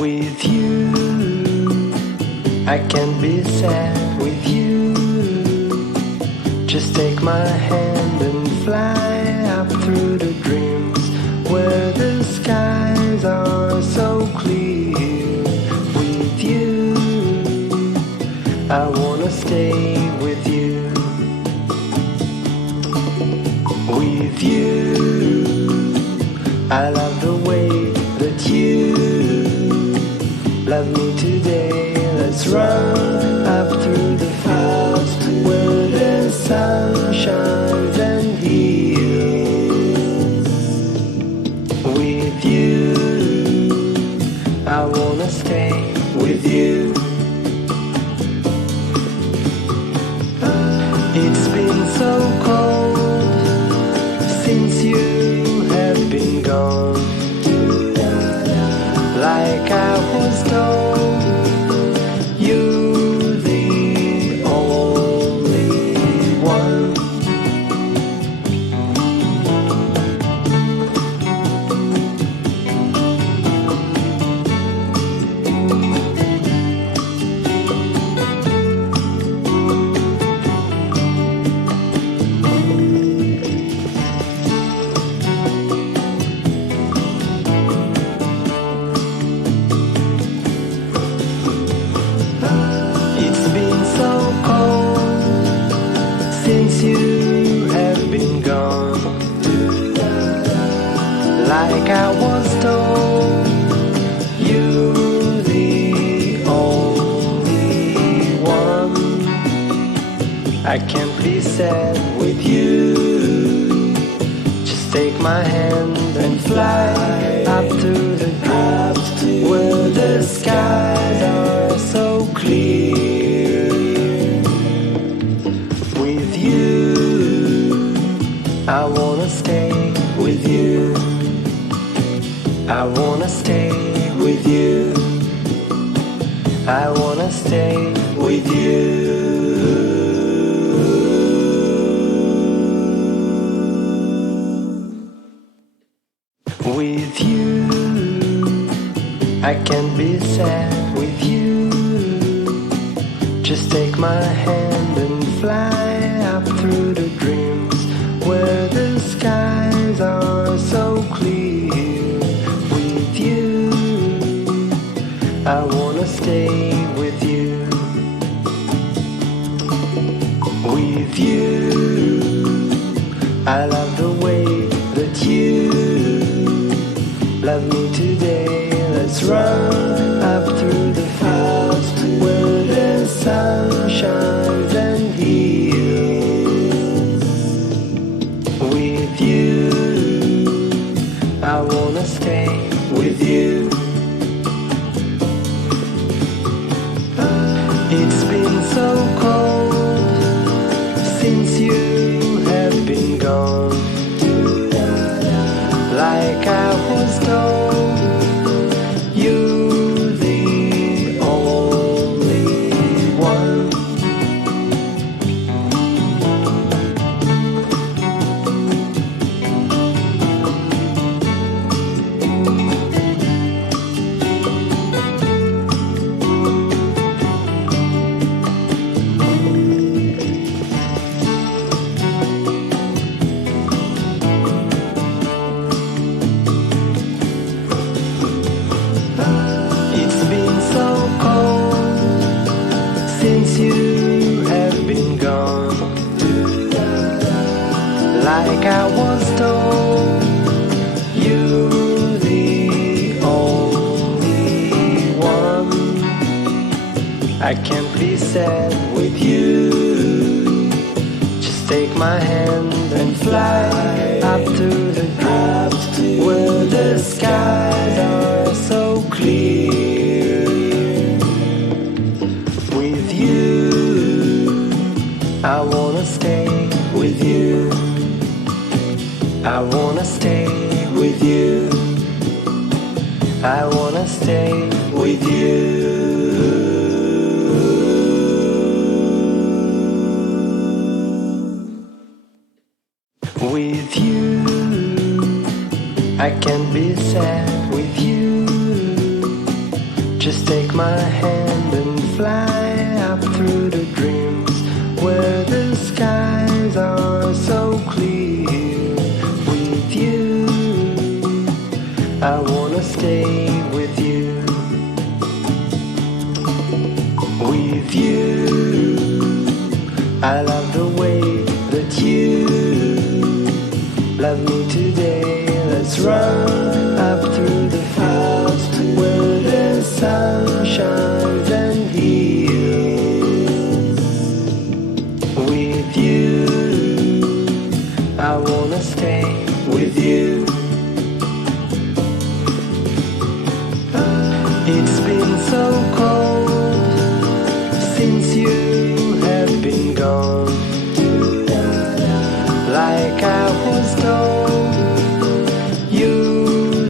With you, I can't be sad with you. Just take my hand and fly up through the dreams where the skies are so clear. With you, I wanna stay with you. With you, I love the way that you love me today. Let's run up through the fields where the sun shines and heals. With you, I wanna stay with you. It's been so cold since you have been gone. Like I was told, you're the only one. It's been so cold since you have been gone. Like I was told, you're the only one. I can't be sad with you. Just take my hand and fly up to the clouds where the skies are so clear. With you, I wanna stay with you. I wanna stay with you. I wanna stay with you. With you, I can't be sad with you. Just take my hand and fly up through the dreams where the skies are so clear. With you, I wanna stay with you. With you, I love the way that you love me today. Let's run up through the fields where the sun shines and heals. With you, I wanna stay with you. It's been so cold since you have been gone. Like I was told, you're the only one. It's been so cold since you have been gone. Like I was told, you're the only one. I can't be sad with you. Just take my hand and fly up to the clouds where the skies are so clear. With you, I wanna stay with you. I wanna stay with you. I wanna stay with you. With you, I can't be sad with you. Just take my hand and fly up through the dreams where the skies are so clear. With you, I wanna stay with you. With you, I love the way that you love me today. Let's run